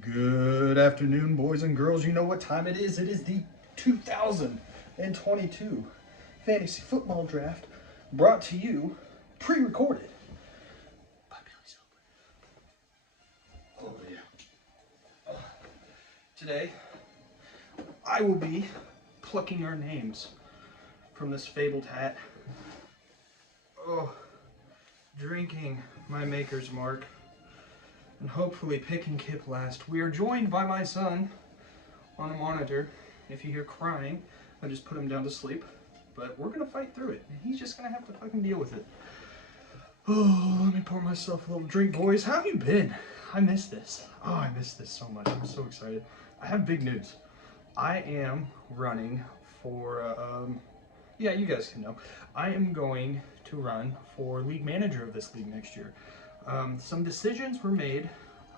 Good afternoon, boys and girls. You know what time it is. It is the 2022 Fantasy Football Draft, brought to you, pre-recorded by Billy Silver. Oh, yeah. Today, I will be plucking our names from this fabled hat. Drinking my maker's mark, and hopefully picking Kip last. We are joined by my son on a monitor. If you hear crying, I just put him down to sleep. But we're gonna fight through it, and he's just gonna have to fucking deal with it. Oh, let me pour myself a little drink, boys. How have you been? I miss this. Oh, I miss this so much. I'm so excited. I have big news. I am running for, yeah, you guys can know. I am going to run for league manager of this league next year. Some decisions were made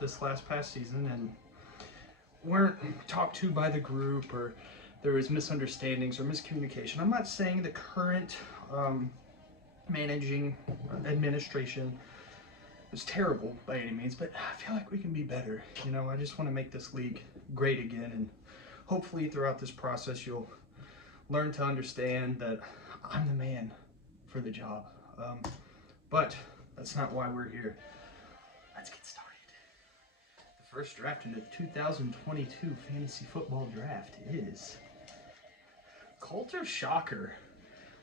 this past season and weren't talked to by the group, or there was misunderstandings or miscommunication. I'm not saying the current managing administration is terrible by any means, but I feel like we can be better. You know, I just want to make this league great again, and hopefully throughout this process you'll learn to understand that I'm the man for the job. But that's not why we're here. Let's get started. The first draft into the 2022 Fantasy Football Draft is Coulter Shocker.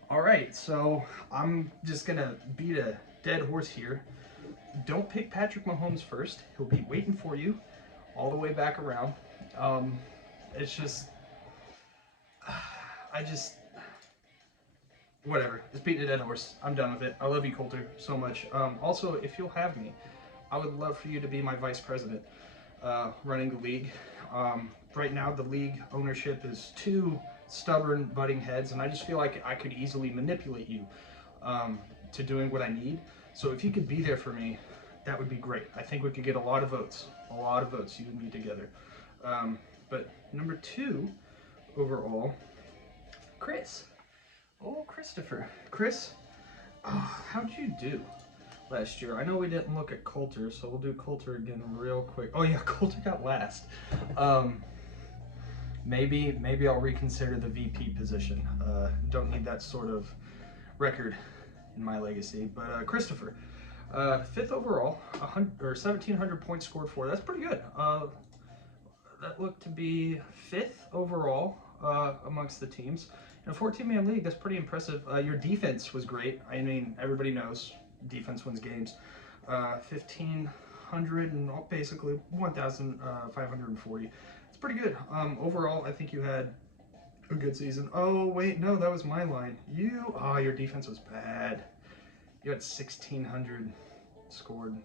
All right, so I'm just gonna beat a dead horse here. Don't pick Patrick Mahomes first. He'll be waiting for you all the way back around. It's just, whatever. Just beating a dead horse. I'm done with it. I love you, Coulter, so much. Also, if you'll have me, I would love for you to be my vice president running the league. Right now, the league ownership is two stubborn butting heads, and I just feel like I could easily manipulate you to doing what I need. So if you could be there for me, that would be great. I think we could get a lot of votes, you and me together. But number 2 overall, Chris. Oh, Christopher. Chris, how'd you do last year? I know we didn't look at Coulter, so we'll do Coulter again real quick. Oh yeah, Coulter got last. Maybe I'll reconsider the VP position. Don't need that sort of record in my legacy. But Christopher, 5th overall, 1,700 points scored for. That's pretty good. That looked to be 5th overall amongst the teams. In a 14-man league, that's pretty impressive. Your defense was great. I mean, everybody knows defense wins games. 1,500 and basically 1,540. It's pretty good. Overall, I think you had a good season. Oh, wait, no, that was my line. Your defense was bad. You had 1,600 scored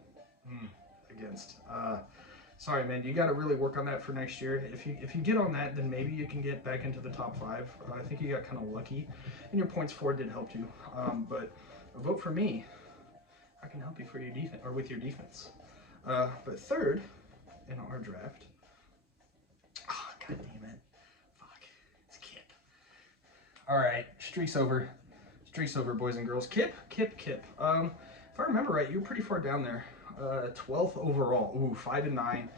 against. Sorry, man. You got to really work on that for next year. If you get on that, then maybe you can get back into the top 5. I think you got kind of lucky, and your points for did help you. But a vote for me, I can help you for your defense or with your defense. But 3rd in our draft. Oh, God damn it! Fuck, it's Kip. All right, streaks over, boys and girls. Kip. If I remember right, you were pretty far down there. 12th overall. Ooh, 5-9,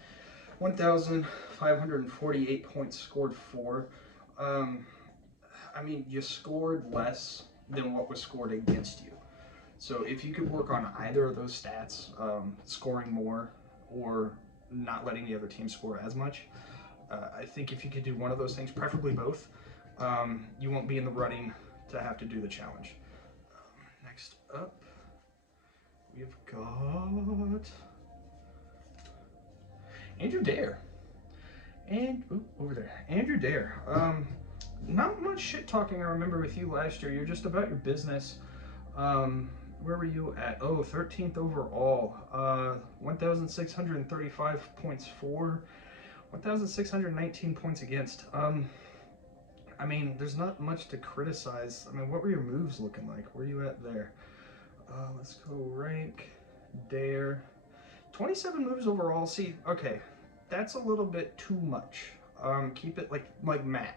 1,548 points scored for. I mean, you scored less than what was scored against you. So if you could work on either of those stats, scoring more or not letting the other team score as much, I think if you could do one of those things, preferably both, you won't be in the running to have to do the challenge. Next up, we've got Andrew Dare. And over there, Andrew Dare. Not much shit talking I remember with you last year. You're just about your business. Where were you at? Oh, 13th overall. 1,635 points for, 1,619 points against. I mean, there's not much to criticize. I mean, what were your moves looking like? Where are you at there? Let's go rank Dare. 27 moves overall. See, okay, that's a little bit too much. Keep it like Matt.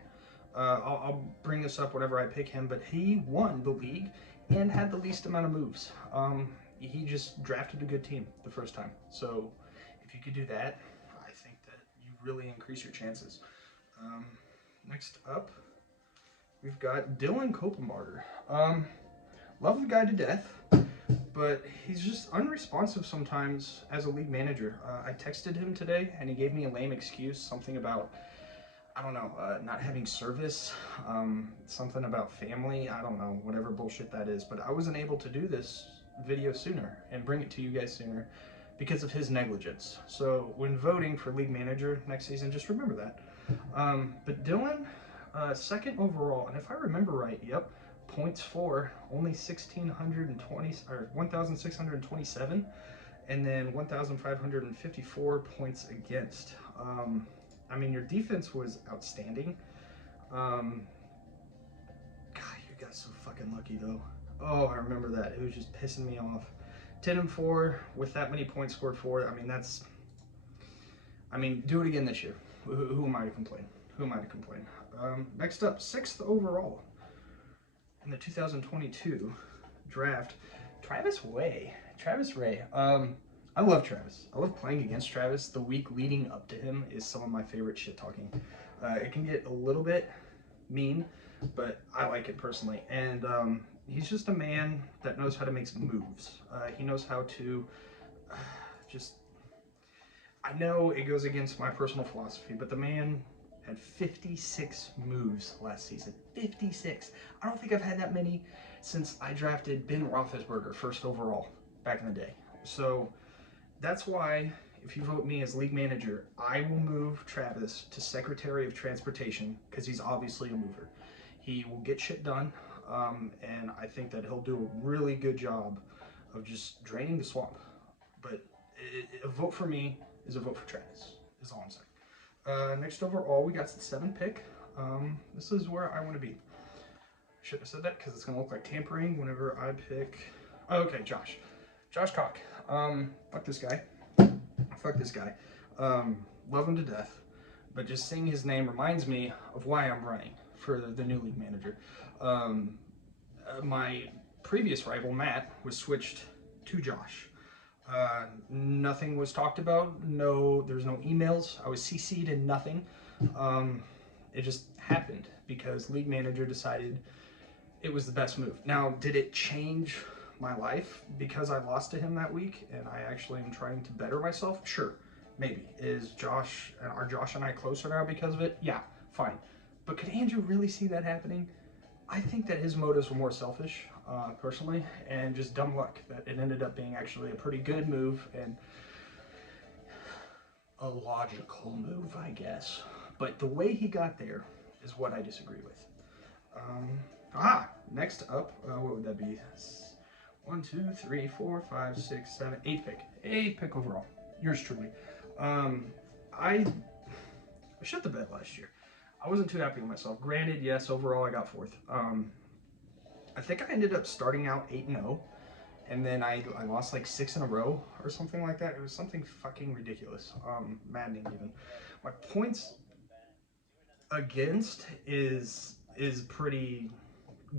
I'll bring this up whenever I pick him, but he won the league and had the least amount of moves. He just drafted a good team the first time. So if you could do that, I think that really increase your chances. Next up, we've got Dylan Kopenbarger. Love the guy to death, but he's just unresponsive sometimes as a league manager. I texted him today, and he gave me a lame excuse, something about, I don't know, not having service, something about family, I don't know, whatever bullshit that is. But I wasn't able to do this video sooner and bring it to you guys sooner because of his negligence. So when voting for league manager next season, just remember that. But Dylan, second overall, and if I remember right, yep, points for only 1,620 or 1,627, and then 1,554 points against. I mean, your defense was outstanding. God, you guys so fucking lucky though. Oh, I remember that. It was just pissing me off. 10-4 with that many points scored for. I mean, that's. I mean, do it again this year. Who am I to complain? Who am I to complain? Next up, 6th overall in the 2022 draft, Travis Ray. I love Travis. I love playing against Travis. The week leading up to him is some of my favorite shit talking. It can get a little bit mean, but I like it personally. And he's just a man that knows how to make some moves. He knows how to just. I know it goes against my personal philosophy, but the man had 56 moves last season. 56. I don't think I've had that many since I drafted Ben Roethlisberger first overall back in the day. So that's why, if you vote me as league manager, I will move Travis to Secretary of Transportation because he's obviously a mover. He will get shit done, and I think that he'll do a really good job of just draining the swamp. But a vote for me is a vote for Travis, is all I'm saying. Next overall, we got the 7th pick. This is where I want to be. Shouldn't have said that because it's going to look like tampering whenever I pick. Oh, okay, Josh Cock. Fuck this guy. Love him to death. But just seeing his name reminds me of why I'm running for the new league manager. My previous rival, Matt, was switched to Josh. Nothing was talked about. There's no emails. I was CC'd in nothing. It just happened because league manager decided it was the best move. Now, did it change my life because I lost to him that week and I actually am trying to better myself? Sure, maybe. Are Josh and I closer now because of it? Yeah, fine. But could Andrew really see that happening? I think that his motives were more selfish, personally, and just dumb luck that it ended up being actually a pretty good move and a logical move, I guess. But the way he got there is what I disagree with. Next up, what would that be? 1, 2, 3, 4, 5, 6, 7, 8th pick. 8th pick overall. Yours truly. I shut the bed last year. I wasn't too happy with myself. Granted, yes, overall I got 4th. I think I ended up starting out 8-0, and then I lost like 6 in a row or something like that. It was something fucking ridiculous, maddening even. My points against is pretty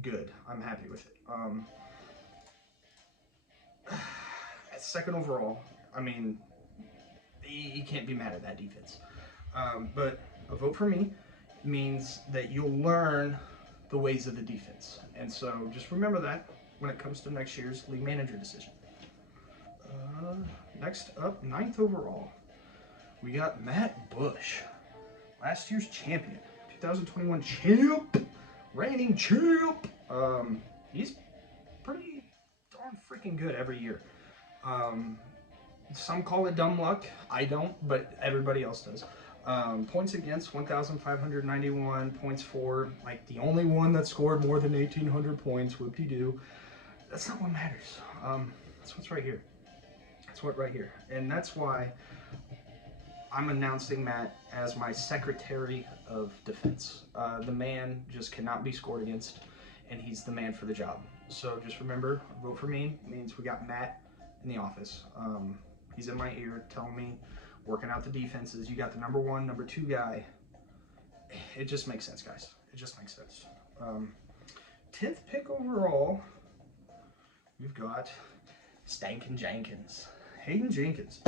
good. I'm happy with it. At 2nd overall, I mean, you can't be mad at that defense. But a vote for me means that you'll learn the ways of the defense. And so just remember that when it comes to next year's league manager decision. Next up, 9th overall, we got Matt Bush, last year's champion, 2021 champ, reigning champ. He's pretty darn freaking good every year. Some call it dumb luck. I don't, but everybody else does. Points against, 1,591. Points for, like, the only one that scored more than 1,800 points. Whoop-de-doo. That's not what matters. That's what's right here. That's what right here. And that's why I'm announcing Matt as my Secretary of Defense. The man just cannot be scored against, and he's the man for the job. So just remember, vote for me means we got Matt in the office. He's in my ear telling me, working out the defenses. You got the number 1, number 2 guy. It just makes sense, guys. It just makes sense. 10th pick overall, we've got Stankin' Jenkins. Hayden Jenkins.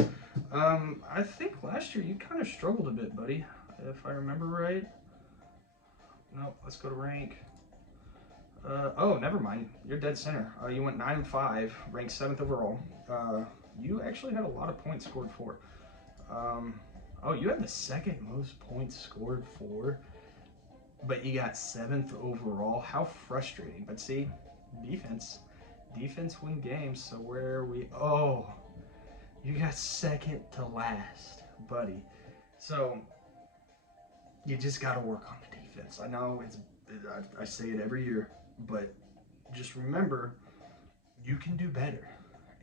I think last year you kind of struggled a bit, buddy, if I remember right. Nope, let's go to rank. Oh, never mind. You're dead center. You went 9-5, ranked 7th overall. You actually had a lot of points scored for. Oh, you had the second most points scored for, but you got 7th overall. How frustrating. But see, defense win games. So where are we? Oh, you got second to last, buddy. So you just got to work on the defense. I know I say it every year, but just remember, you can do better.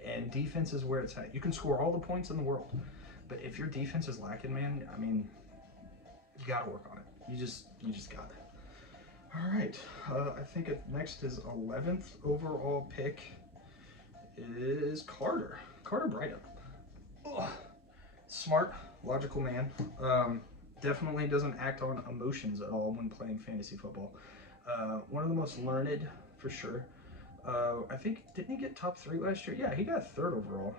And defense is where it's at. You can score all the points in the world, but if your defense is lacking, man, I mean, you got to work on it. You just got it. All right. I think next is 11th overall pick is Carter. Carter Brighton. Ugh. Smart, logical man. Definitely doesn't act on emotions at all when playing fantasy football. One of the most learned, for sure. I think, didn't he get top 3 last year? Yeah, he got 3rd overall.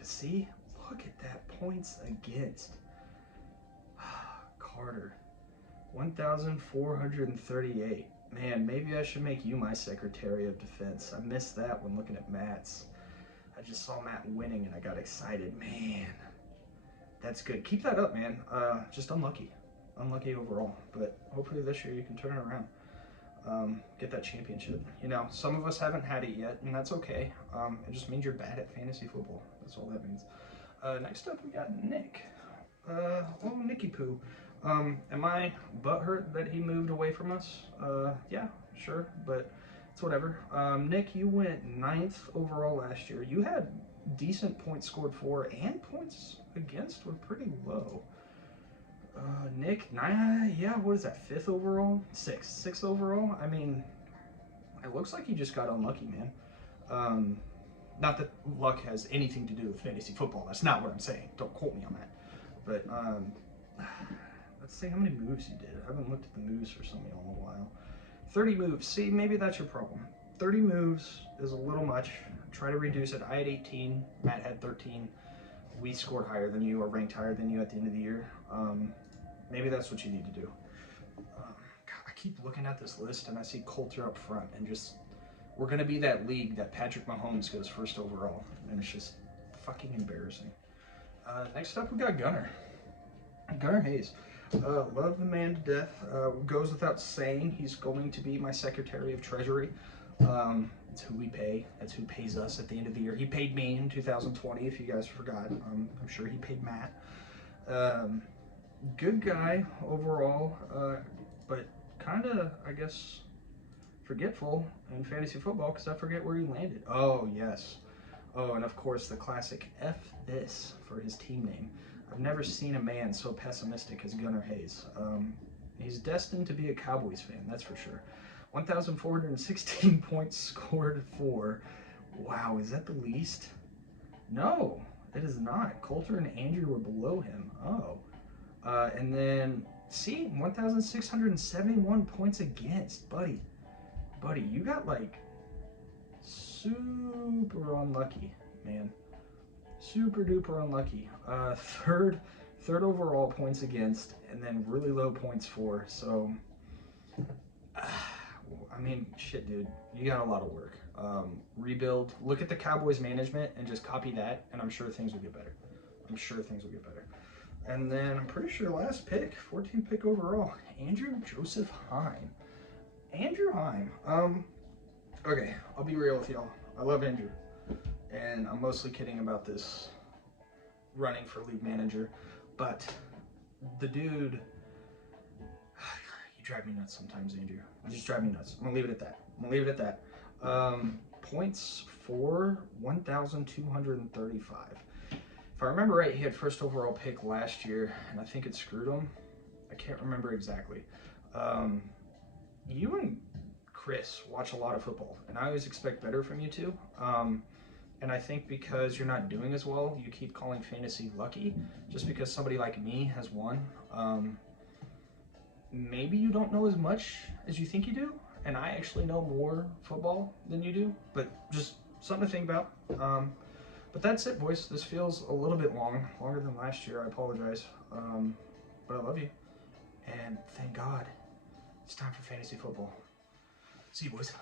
See, look at that, points against. Carter, 1,438. Man, maybe I should make you my Secretary of Defense. I missed that when looking at Matt's. I just saw Matt winning and I got excited. Man, that's good. Keep that up, man. Just unlucky overall. But hopefully this year you can turn it around. Get that championship. You know, some of us haven't had it yet, and that's okay. It just means you're bad at fantasy football. That's all that means. Next up, we got Nick. Oh, Nicky Poo. Am I butthurt that he moved away from us? Yeah, sure, but it's whatever. Nick, you went 9th overall last year. You had decent points scored for, and points against were pretty low. Nick, yeah, what is that, 5th overall? 6th overall? I mean, it looks like he just got unlucky, man. Not that luck has anything to do with fantasy football. That's not what I'm saying. Don't quote me on that. But, let's see how many moves he did. I haven't looked at the moves for some of y'all in a while. 30 moves. See, maybe that's your problem. 30 moves is a little much. Try to reduce it. I had 18. Matt had 13. We scored higher than you or ranked higher than you at the end of the year. Maybe that's what you need to do. God, I keep looking at this list and I see Coulter up front and just, we're going to be that league that Patrick Mahomes goes 1st overall. And it's just fucking embarrassing. Next up, we got Gunnar. Gunnar Hayes. Love the man to death. Goes without saying, he's going to be my Secretary of Treasury. It's who we pay. That's who pays us at the end of the year. He paid me in 2020, if you guys forgot. I'm sure he paid Matt. Good guy overall, but kind of, I guess, forgetful in fantasy football because I forget where he landed. Oh, yes. Oh, and of course, the classic F this for his team name. I've never seen a man so pessimistic as Gunnar Hayes. He's destined to be a Cowboys fan, that's for sure. 1,416 points scored for. Wow, is that the least? No, it is not. Coulter and Andrew were below him. Oh. And then, see, 1,671 points against. Buddy, you got, like, super unlucky, man. Super duper unlucky. Third overall points against, and then really low points for. So, I mean, shit, dude. You got a lot of work. Rebuild. Look at the Cowboys management and just copy that, and I'm sure things will get better. And then I'm pretty sure last pick, 14th pick overall, Andrew Joseph Heim. Andrew Heim. Okay, I'll be real with y'all. I love Andrew. And I'm mostly kidding about this running for league manager. But the dude, you drive me nuts sometimes, Andrew. You just drive me nuts. I'm going to leave it at that. Points for 1,235. If I remember right, he had 1st overall pick last year, and I think it screwed him. I can't remember exactly. You and Chris watch a lot of football, and I always expect better from you two. And I think because you're not doing as well, you keep calling fantasy lucky, just because somebody like me has won. Maybe you don't know as much as you think you do, and I actually know more football than you do, but just something to think about. But that's it, boys. This feels a little bit longer than last year. I apologize. But I love you. And thank God, it's time for fantasy football. See you, boys.